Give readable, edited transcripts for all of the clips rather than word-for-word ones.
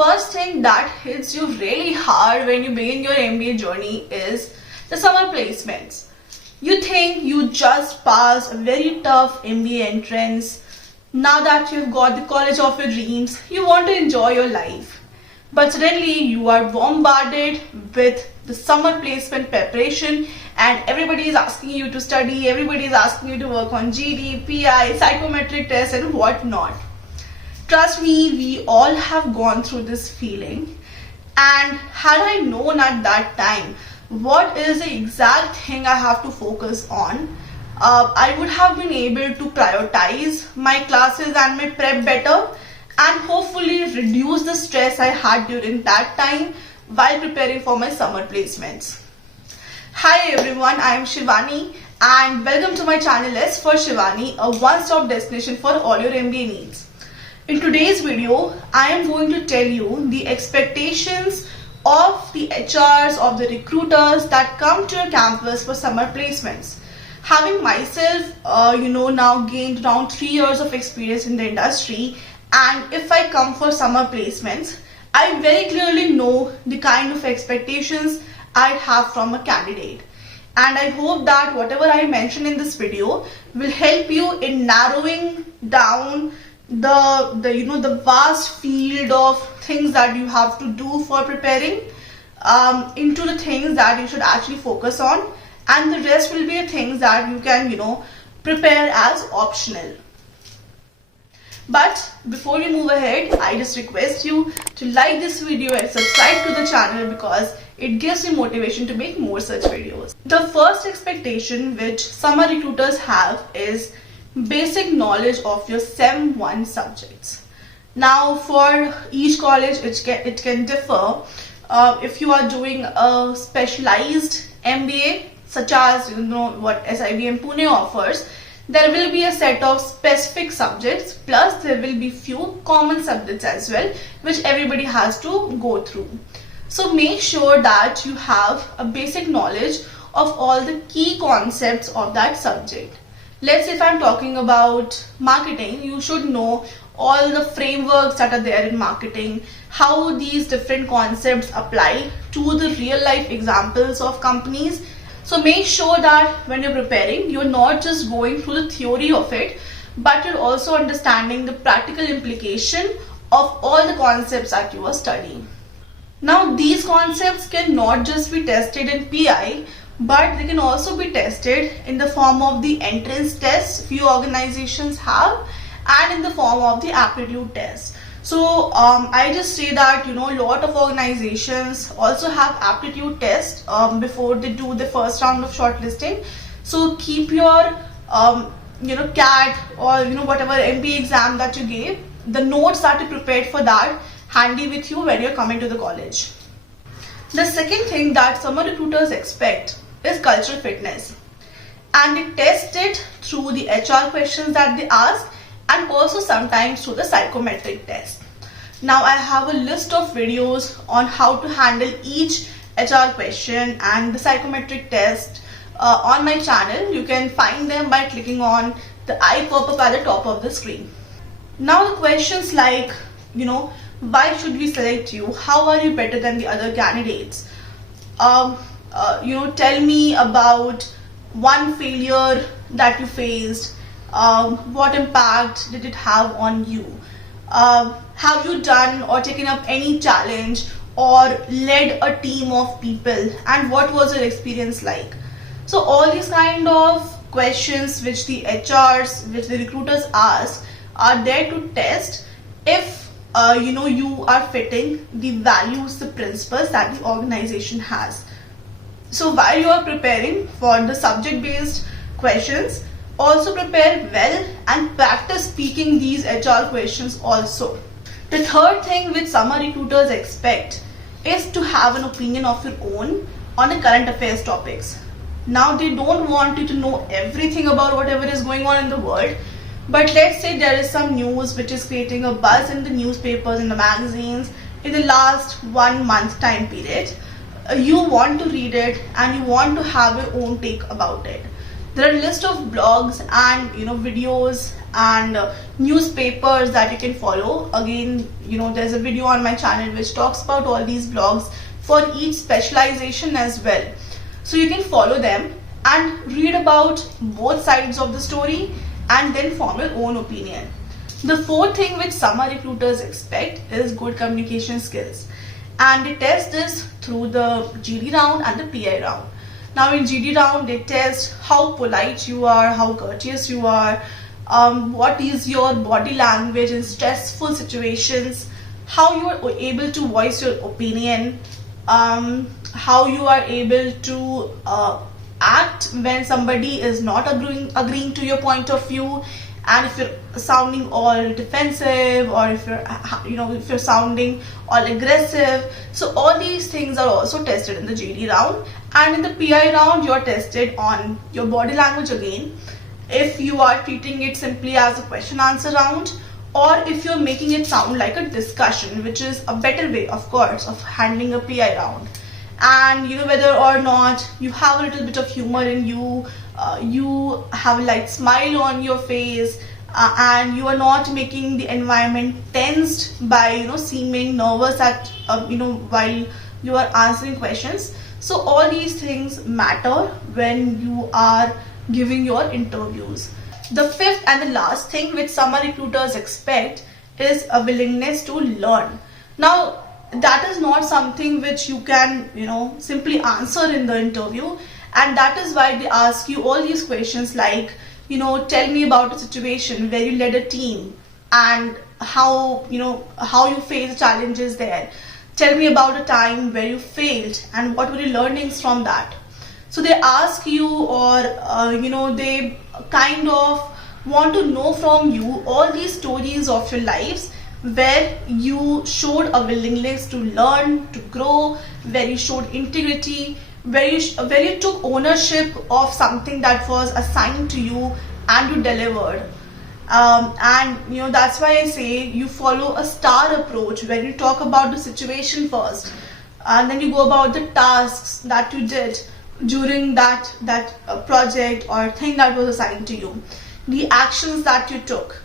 first thing that hits you really hard when you begin your MBA journey is the summer placements. You think you just passed a very tough MBA entrance. Now that you've got the college of your dreams, you want to enjoy your life. But suddenly you are bombarded with the summer placement preparation and everybody is asking you to study, everybody is asking you to work on GD, PI, psychometric tests and whatnot. Trust me, we all have gone through this feeling, and had I known at that time what is the exact thing I have to focus on, I would have been able to prioritize my classes and my prep better and hopefully reduce the stress I had during that time while preparing for my summer placements. Hi everyone, I am Shivani and welcome to my channel S for Shivani, a one-stop destination for all your MBA needs. In today's video, I am going to tell you the expectations of the HRs, of the recruiters that come to your campus for summer placements. Having myself, now gained around 3 years of experience in the industry, and if I come for summer placements, I very clearly know the kind of expectations I'd have from a candidate. And I hope that whatever I mention in this video will help you in narrowing down the vast field of things that you have to do for preparing into the things that you should actually focus on, and the rest will be the things that you can prepare as optional. But before we move ahead, I just request you to like this video and subscribe to the channel because it gives me motivation to make more such videos. The first expectation which summer recruiters have is basic knowledge of your Sem 1 subjects. Now for each college it can differ. If you are doing a specialized MBA such as what SIBM Pune offers, there will be a set of specific subjects plus there will be few common subjects as well which everybody has to go through. So make sure that you have a basic knowledge of all the key concepts of that subject. Let's say if I'm talking about marketing, you should know all the frameworks that are there in marketing, how these different concepts apply to the real life examples of companies. So make sure that when you're preparing, you're not just going through the theory of it, but you're also understanding the practical implication of all the concepts that you are studying. Now these concepts can not just be tested in PI, but they can also be tested in the form of the entrance test few organizations have and in the form of the aptitude test. So I just say that a lot of organizations also have aptitude tests before they do the first round of shortlisting. So keep your CAT or whatever MBA exam that you gave, the notes that you prepared for that handy with you when you're coming to the college. The second thing that summer recruiters expect is cultural fitness, and they test it through the HR questions that they ask and also sometimes through the psychometric test. Now I have a list of videos on how to handle each HR question and the psychometric test on my channel. You can find them by clicking on the eye pop-up at the top of the screen. Now the questions like why should we select you, how are you better than the other candidates, tell me about one failure that you faced, what impact did it have on you, have you done or taken up any challenge or led a team of people, and what was your experience like. So all these kind of questions which the HRs, which the recruiters ask, are there to test if you are fitting the values, the principles that the organization has. So while you are preparing for the subject-based questions, also prepare well and practice speaking these HR questions also. The third thing which summer recruiters expect is to have an opinion of your own on the current affairs topics. Now they don't want you to know everything about whatever is going on in the world, but let's say there is some news which is creating a buzz in the newspapers, in the magazines in the last 1 month time period. You want to read it and you want to have your own take about it. There are a list of blogs and videos and newspapers that you can follow. Again, there's a video on my channel which talks about all these blogs for each specialization as well. So you can follow them and read about both sides of the story and then form your own opinion. The fourth thing which summer recruiters expect is good communication skills, and they test this through the GD round and the PI round. Now in GD round, they test how polite you are, how courteous you are, what is your body language in stressful situations, how you are able to voice your opinion, how you are able to act when somebody is not agreeing to your point of view, and if you're sounding all defensive, or if you're sounding all aggressive. So all these things are also tested in the GD round. And in the PI round, you're tested on your body language again, if you are treating it simply as a question answer round, or if you're making it sound like a discussion, which is a better way, of course, of handling a PI round. And whether or not you have a little bit of humor in you, you have a light smile on your face, and you are not making the environment tensed by seeming nervous at while you are answering questions. So all these things matter when you are giving your interviews. The fifth and the last thing which summer recruiters expect is a willingness to learn. Now that is not something which you can simply answer in the interview, and that is why they ask you all these questions like, tell me about a situation where you led a team and how you face challenges there. Tell me about a time where you failed and what were your learnings from that. So they ask you, or they kind of want to know from you all these stories of your lives where you showed a willingness to learn, to grow, where you showed integrity, where you took ownership of something that was assigned to you and you delivered. And that's why I say you follow a star approach, where you talk about the situation first, and then you go about the tasks that you did during that project or thing that was assigned to you, the actions that you took,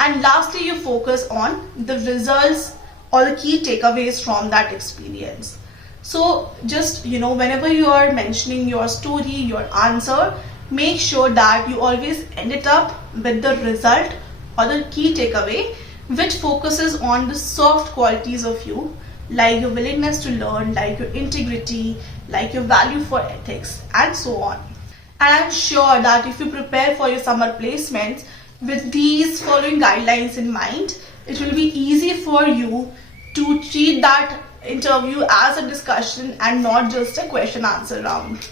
and lastly you focus on the results or the key takeaways from that experience. So just whenever you are mentioning your story, your answer, make sure that you always end it up with the result or the key takeaway, which focuses on the soft qualities of you, like your willingness to learn, like your integrity, like your value for ethics, and so on. And I'm sure that if you prepare for your summer placements with these following guidelines in mind, it will be easy for you to treat that interview as a discussion and not just a question answer round.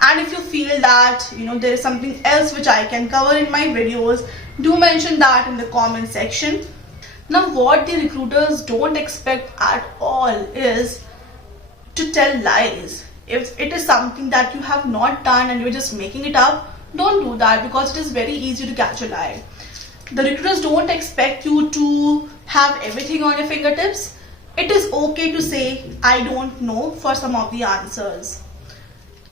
And if you feel that there is something else which I can cover in my videos, do mention that in the comment section. Now what the recruiters don't expect at all is to tell lies. If it is something that you have not done and you're just making it up, don't do that, because it is very easy to catch a lie. The recruiters don't expect you to have everything on your fingertips. It is okay to say I don't know for some of the answers.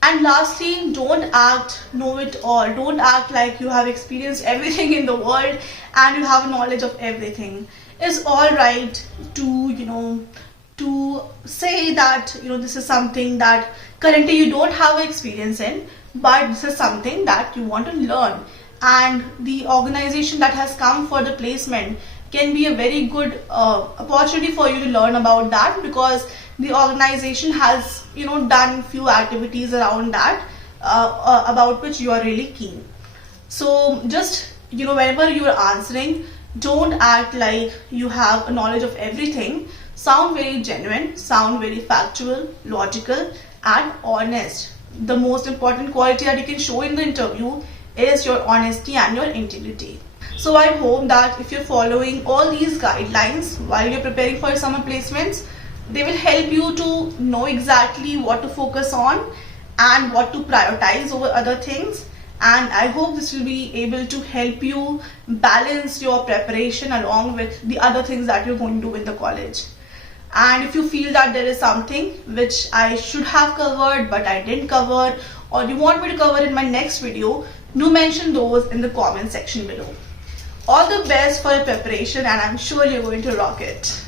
And lastly, don't act know-it-all. Don't act like you have experienced everything in the world and you have knowledge of everything. It's all right to to say that this is something that currently you don't have experience in, but this is something that you want to learn, and the organization that has come for the placement can be a very good opportunity for you to learn about that, because the organization has done few activities around that about which you are really keen. So just whenever you are answering, don't act like you have a knowledge of everything. Sound very genuine, sound very factual, logical, and honest. The most important quality that you can show in the interview is your honesty and your integrity. So I hope that if you're following all these guidelines while you're preparing for your summer placements, they will help you to know exactly what to focus on and what to prioritize over other things. And I hope this will be able to help you balance your preparation along with the other things that you're going to do in the college. And if you feel that there is something which I should have covered but I didn't cover, or you want me to cover in my next video, do mention those in the comment section below. All the best for your preparation, and I'm sure you're going to rock it.